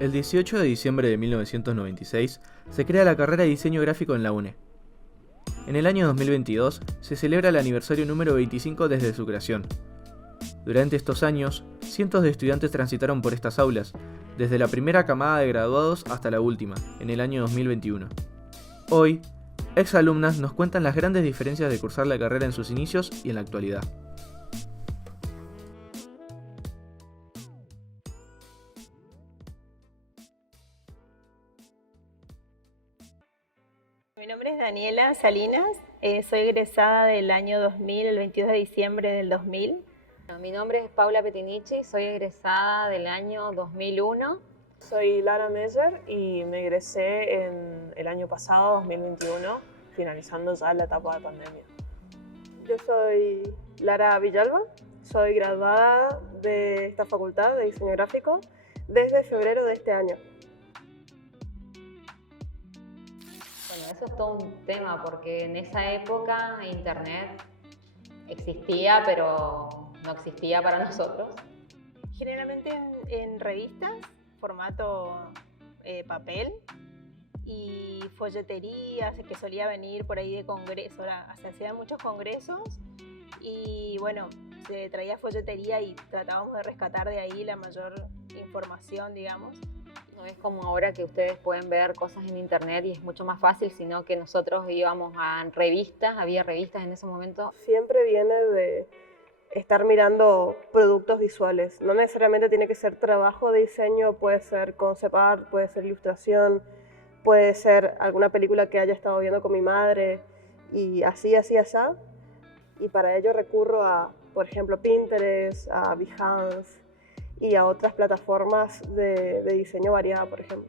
El 18 de diciembre de 1996 se crea la carrera de diseño gráfico en la UNE. En el año 2022 se celebra el aniversario número 25 desde su creación. Durante estos años, cientos de estudiantes transitaron por estas aulas, desde la primera camada de graduados hasta la última, en el año 2021. Hoy, exalumnas nos cuentan las grandes diferencias de cursar la carrera en sus inicios y en la actualidad. Mi nombre es Daniela Salinas, soy egresada del año 2000, el 22 de diciembre del 2000. Mi nombre es Paula Petinichi, soy egresada del año 2001. Soy Lara Meyer y me egresé en el año pasado, 2021, finalizando ya la etapa de pandemia. Yo soy Lara Villalba, soy graduada de esta facultad de diseño gráfico desde febrero de este año. Bueno, eso es todo un tema porque en esa época internet existía, pero no existía para nosotros. Generalmente en revistas, formato papel y folletería, que solía venir por ahí de congreso, se hacían muchos congresos y bueno, se traía folletería y tratábamos de rescatar de ahí la mayor información, digamos. No es como ahora que ustedes pueden ver cosas en internet y es mucho más fácil, sino que nosotros íbamos a revistas, había revistas en ese momento. Siempre viene de estar mirando productos visuales. No necesariamente tiene que ser trabajo de diseño, puede ser concept art, puede ser ilustración, puede ser alguna película que haya estado viendo con mi madre y así. Y para ello recurro a, por ejemplo, Pinterest, a Behance y a otras plataformas de diseño variada, por ejemplo.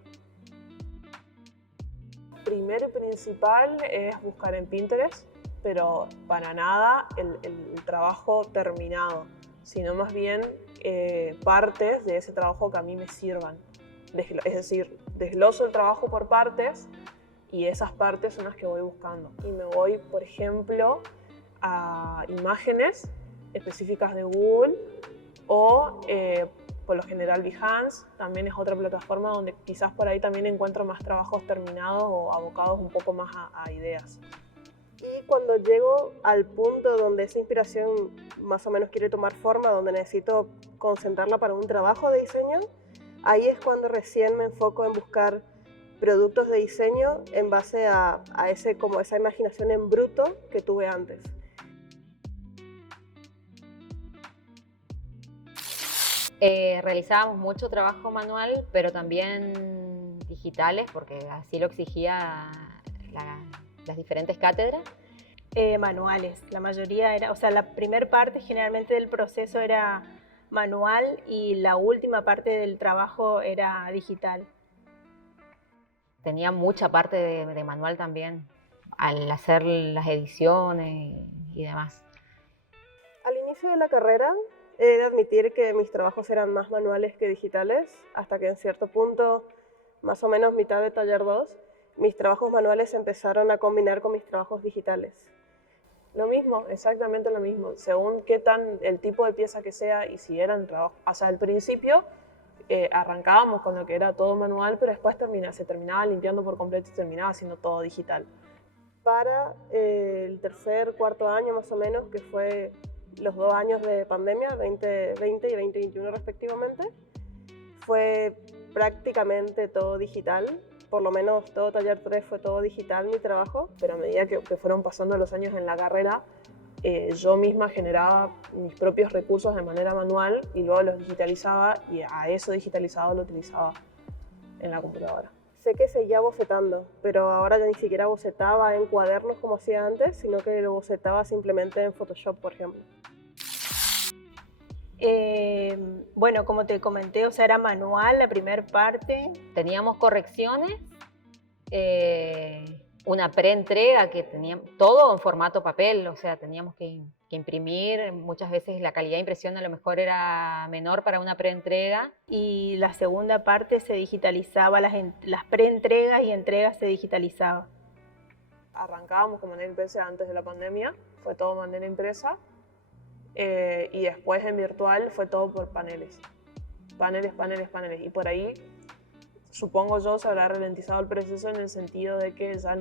Primero y principal es buscar en Pinterest, pero para nada el trabajo terminado, sino más bien partes de ese trabajo que a mí me sirvan. Es decir, desgloso el trabajo por partes y esas partes son las que voy buscando. Y me voy, por ejemplo, a imágenes específicas de Google o por lo general Behance, también es otra plataforma donde quizás por ahí también encuentro más trabajos terminados o abocados un poco más a ideas. Y cuando llego al punto donde esa inspiración más o menos quiere tomar forma, donde necesito concentrarla para un trabajo de diseño, ahí es cuando recién me enfoco en buscar productos de diseño en base a esa imaginación en bruto que tuve antes. Realizábamos mucho trabajo manual, pero también digitales, porque así lo exigía las diferentes cátedras. Manuales, la mayoría era, o sea, la primera parte generalmente del proceso era manual y la última parte del trabajo era digital. Tenía mucha parte de manual también, al hacer las ediciones y demás. Al inicio de la carrera, he de admitir que mis trabajos eran más manuales que digitales, hasta que en cierto punto, más o menos mitad de taller 2, mis trabajos manuales empezaron a combinar con mis trabajos digitales. Lo mismo, exactamente lo mismo, según qué tan el tipo de pieza que sea y si eran trabajo. O sea, al principio arrancábamos con lo que era todo manual, pero después se terminaba limpiando por completo y terminaba siendo todo digital. Para el tercer, cuarto año más o menos, que fue los 2 años de pandemia, 2020 y 2021 respectivamente, fue prácticamente todo digital. Por lo menos todo taller 3 fue todo digital mi trabajo. Pero a medida que fueron pasando los años en la carrera, yo misma generaba mis propios recursos de manera manual y luego los digitalizaba y a eso digitalizado lo utilizaba en la computadora. Sé que seguía bocetando, pero ahora ya ni siquiera bocetaba en cuadernos como hacía antes, sino que lo bocetaba simplemente en Photoshop, por ejemplo. Bueno, como te comenté, o sea, era manual la primera parte. Teníamos correcciones, una preentrega que teníamos todo en formato papel, o sea, teníamos que imprimir. Muchas veces la calidad de impresión a lo mejor era menor para una preentrega. Y la segunda parte se digitalizaba, las preentregas y entregas se digitalizaba. Arrancábamos con manera impresa antes de la pandemia, fue todo manera impresa. Y después en virtual fue todo por paneles. Y por ahí supongo yo, se habrá ralentizado el proceso en el sentido de que ya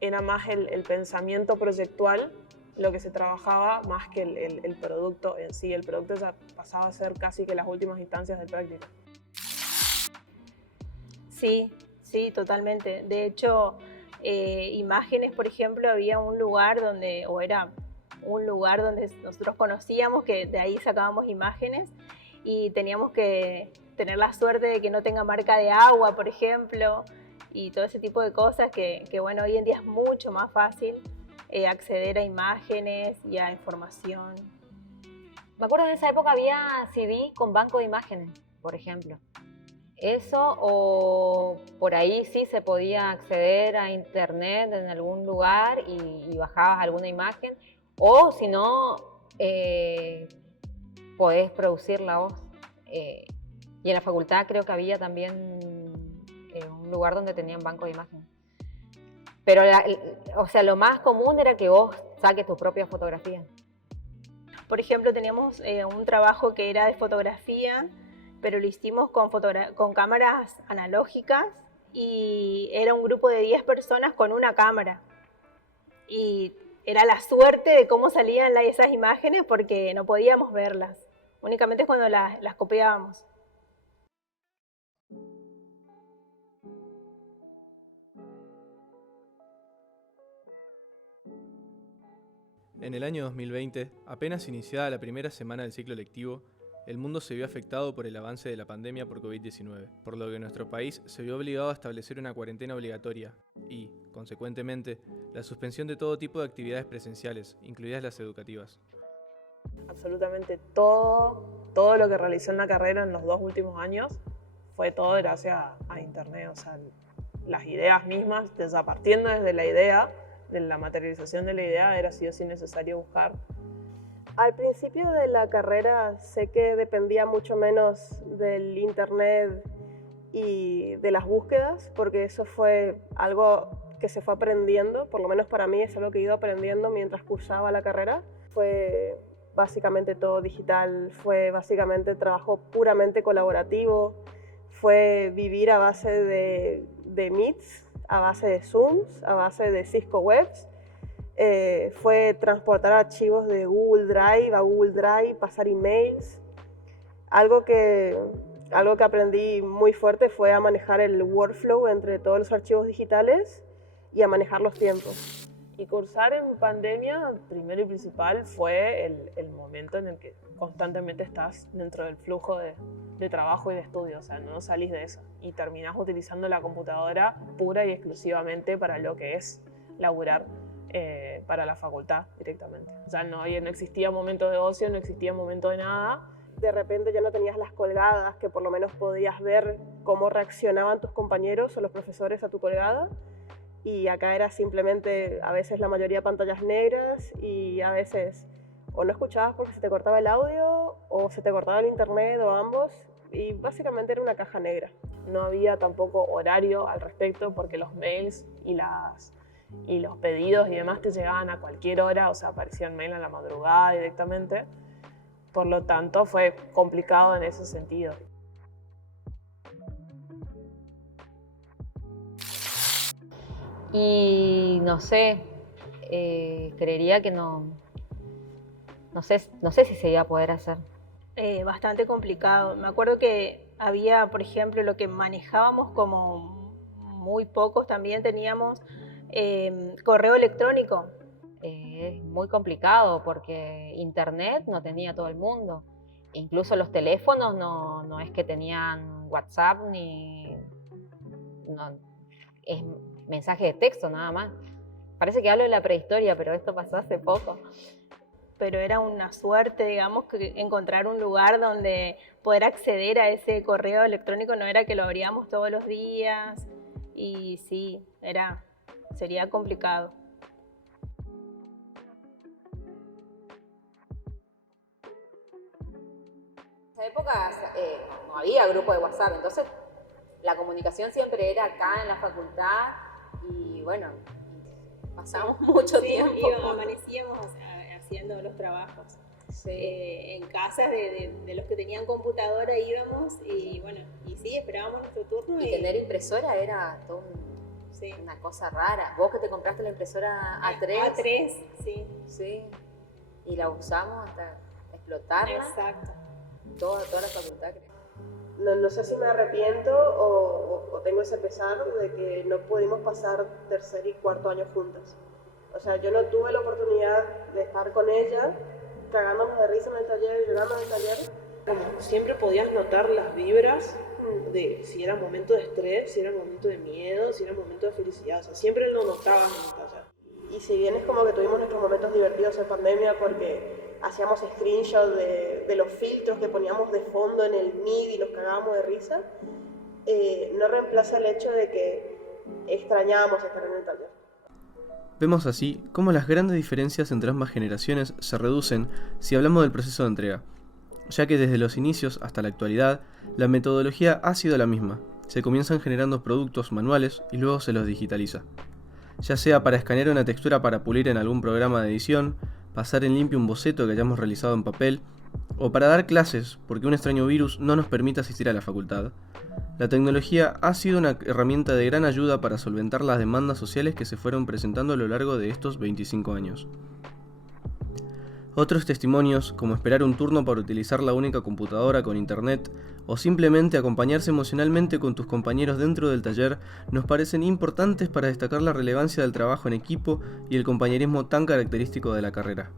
era más el pensamiento proyectual lo que se trabajaba más que el producto en sí. El producto ya pasaba a ser casi que las últimas instancias de práctica. Sí, sí, totalmente. De hecho, imágenes, por ejemplo, había un lugar donde, o era un lugar donde nosotros conocíamos, que de ahí sacábamos imágenes y teníamos que tener la suerte de que no tenga marca de agua, por ejemplo, y todo ese tipo de cosas que bueno, hoy en día es mucho más fácil acceder a imágenes y a información. Me acuerdo en esa época había CD con banco de imágenes, por ejemplo. Eso, o por ahí sí se podía acceder a internet en algún lugar y bajabas alguna imagen, o si no, podés producirla vos. Y en la facultad creo que había también un lugar donde tenían banco de imágenes. Pero o sea, lo más común era que vos saques tus propias fotografías. Por ejemplo, teníamos un trabajo que era de fotografía, pero lo hicimos con cámaras analógicas y era un grupo de 10 personas con una cámara. Y era la suerte de cómo salían esas imágenes porque no podíamos verlas. Únicamente es cuando las copiábamos. En el año 2020, apenas iniciada la primera semana del ciclo lectivo, el mundo se vio afectado por el avance de la pandemia por COVID-19, por lo que nuestro país se vio obligado a establecer una cuarentena obligatoria y, consecuentemente, la suspensión de todo tipo de actividades presenciales, incluidas las educativas. Absolutamente todo lo que realicé en la carrera en los 2 últimos años fue todo gracias a internet. O sea, las ideas mismas, partiendo desde la idea, de la materialización de la idea, era sí o sí necesario buscar. Al principio de la carrera sé que dependía mucho menos del internet y de las búsquedas, porque eso fue algo que se fue aprendiendo, por lo menos para mí es algo que he ido aprendiendo mientras cursaba la carrera. Fue básicamente todo digital, fue básicamente trabajo puramente colaborativo, fue vivir a base de Meets, a base de Zooms, a base de Cisco Webs. Fue transportar archivos de Google Drive a Google Drive, pasar emails. Algo que aprendí muy fuerte fue a manejar el workflow entre todos los archivos digitales y a manejar los tiempos. Y cursar en pandemia, primero y principal, fue el momento en el que constantemente estás dentro del flujo de trabajo y de estudio, o sea, no salís de eso. Y terminás utilizando la computadora pura y exclusivamente para lo que es laburar para la facultad directamente. O sea, no existía momento de ocio, no existía momento de nada. De repente ya no tenías las colgadas, que por lo menos podías ver cómo reaccionaban tus compañeros o los profesores a tu colgada. Y acá era simplemente, a veces la mayoría pantallas negras y a veces o no escuchabas porque se te cortaba el audio o se te cortaba el internet o ambos, y básicamente era una caja negra. No había tampoco horario al respecto porque los mails y los pedidos y demás te llegaban a cualquier hora, o sea, aparecían mail a la madrugada directamente. Por lo tanto, fue complicado en ese sentido. Y no sé, creería que no sé si se iba a poder hacer. Bastante complicado. Me acuerdo que había, por ejemplo, lo que manejábamos como muy pocos, también teníamos correo electrónico. Es muy complicado porque internet no tenía todo el mundo. Incluso los teléfonos no es que tenían WhatsApp ni... No, es mensaje de texto nada más. Parece que hablo de la prehistoria, pero esto pasó hace poco. Pero era una suerte, digamos, que encontrar un lugar donde poder acceder a ese correo electrónico. No era que lo abríamos todos los días y sí, sería complicado. En esa época no había grupo de WhatsApp, entonces la comunicación siempre era acá en la facultad y bueno, pasamos mucho tiempo. Amanecíamos haciendo los trabajos. Sí. En casas de los que tenían computadora íbamos y bueno, y sí, esperábamos nuestro turno. Y tener impresora era todo sí. una cosa rara. Vos que te compraste la impresora A3. A3, sí. Sí. Y la usamos hasta explotarla. Exacto. Toda la facultad, creo. No sé si me arrepiento o tengo ese pesar de que no pudimos pasar tercer y cuarto año juntas. O sea, yo no tuve la oportunidad de estar con ella, cagándonos de risa en el taller, llorando en el taller. Como siempre podías notar las vibras de si era momento de estrés, si era momento de miedo, si era momento de felicidad. O sea, siempre lo notabas en el taller. Y si bien es como que tuvimos nuestros momentos divertidos en pandemia porque hacíamos screenshots de los filtros que poníamos de fondo en el Meet y nos cagábamos de risa, no reemplaza el hecho de que extrañábamos estar en el taller. Vemos así cómo las grandes diferencias entre ambas generaciones se reducen si hablamos del proceso de entrega, ya que desde los inicios hasta la actualidad, la metodología ha sido la misma. Se comienzan generando productos manuales y luego se los digitaliza. Ya sea para escanear una textura para pulir en algún programa de edición, pasar en limpio un boceto que hayamos realizado en papel, o para dar clases porque un extraño virus no nos permite asistir a la facultad. La tecnología ha sido una herramienta de gran ayuda para solventar las demandas sociales que se fueron presentando a lo largo de estos 25 años. Otros testimonios, como esperar un turno para utilizar la única computadora con internet, o simplemente acompañarse emocionalmente con tus compañeros dentro del taller, nos parecen importantes para destacar la relevancia del trabajo en equipo y el compañerismo tan característico de la carrera.